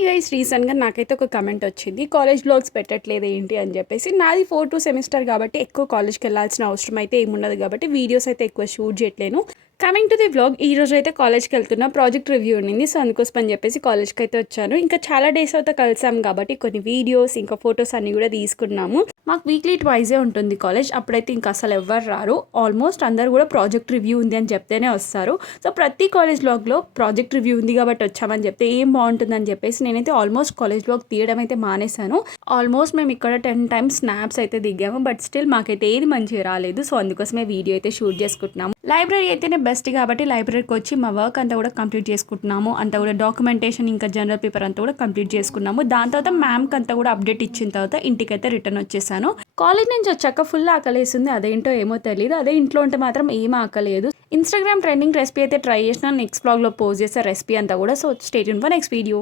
Hi guys, రీసెంట్గా నాకైతే ఒక కమెంట్ వచ్చింది, కాలేజ్ బ్లాగ్స్ పెట్టట్లేదు ఏంటి అని చెప్పేసి. నాది 4-2 సెమిస్టర్ కాబట్టి ఎక్కువ కాలేజ్కి వెళ్ళాల్సిన అవసరం అయితే ఏముండదు కాబట్టి వీడియోస్ అయితే ఎక్కువ షూట్ చేయట్లేను. కమింగ్ టు ది వ్లాగ్, ఈ రోజు అయితే కాలేజ్కి వెళ్తున్నా, ప్రాజెక్ట్ రివ్యూ ఉండింది. సో అందుకోసం అని చెప్పేసి కాలేజ్కి అయితే వచ్చాను. ఇంకా చాలా డేస్ అయితే కలిసాం కాబట్టి కొన్ని వీడియోస్ ఇంకా ఫొటోస్ అన్ని కూడా తీసుకున్నాము. మాకు వీక్లీ ట్వైజే ఉంటుంది కాలేజ్. అప్పుడైతే ఇంకా అసలు ఎవ్వరు రారు, ఆల్మోస్ట్ అందరు కూడా ప్రాజెక్ట్ రివ్యూ ఉంది అని చెప్తేనే వస్తారు. సో ప్రతి కాలేజ్ బ్లాగ్లో ప్రాజెక్ట్ రివ్యూ ఉంది కాబట్టి వచ్చామని చెప్తే ఏం బాగుంటుందని చెప్పేసి నేనైతే ఆల్మోస్ట్ కాలేజ్ బ్లాగ్ తీయడం అయితే మానేశాను. ఆల్మోస్ట్ మేము ఇక్కడ 10 times స్నాప్స్ అయితే దిగాము, బట్ స్టిల్ మాకైతే ఏది మంచిగా రాలేదు. సో అందుకోసమే వీడియో అయితే షూట్ చేసుకుంటున్నాము. లైబ్రరీ అయితేనే బెస్ట్ కాబట్టి లైబ్రరీకి వచ్చి మా వర్క్ అంతా కూడా కంప్లీట్ చేసుకుంటున్నాము. అంతా కూడా డాక్యుమెంటేషన్ ఇంకా జనరల్ పేపర్ అంతా కూడా కంప్లీట్ చేసుకున్నాము. దాని తర్వాత మ్యామ్కి అంతా కూడా అప్డేట్ ఇచ్చిన తర్వాత ఇంటికైతే రిటర్న్ వచ్చేసాను. కాలేజ్ నుంచి వచ్చాక ఫుల్ ఆకలేస్తుంది, అదేంటో ఏమో తెలియదు. అదే ఇంట్లో ఉంటే మాత్రం ఏం ఆకలేదు. ఇన్స్టాగ్రామ్ ట్రెండింగ్ రెసిపీ అయితే ట్రై చేసిన, నెక్స్ట్ బ్లాగ్లో పోస్ట్ చేసే రెసిపీ అంతా కూడా. So stay tune for next video.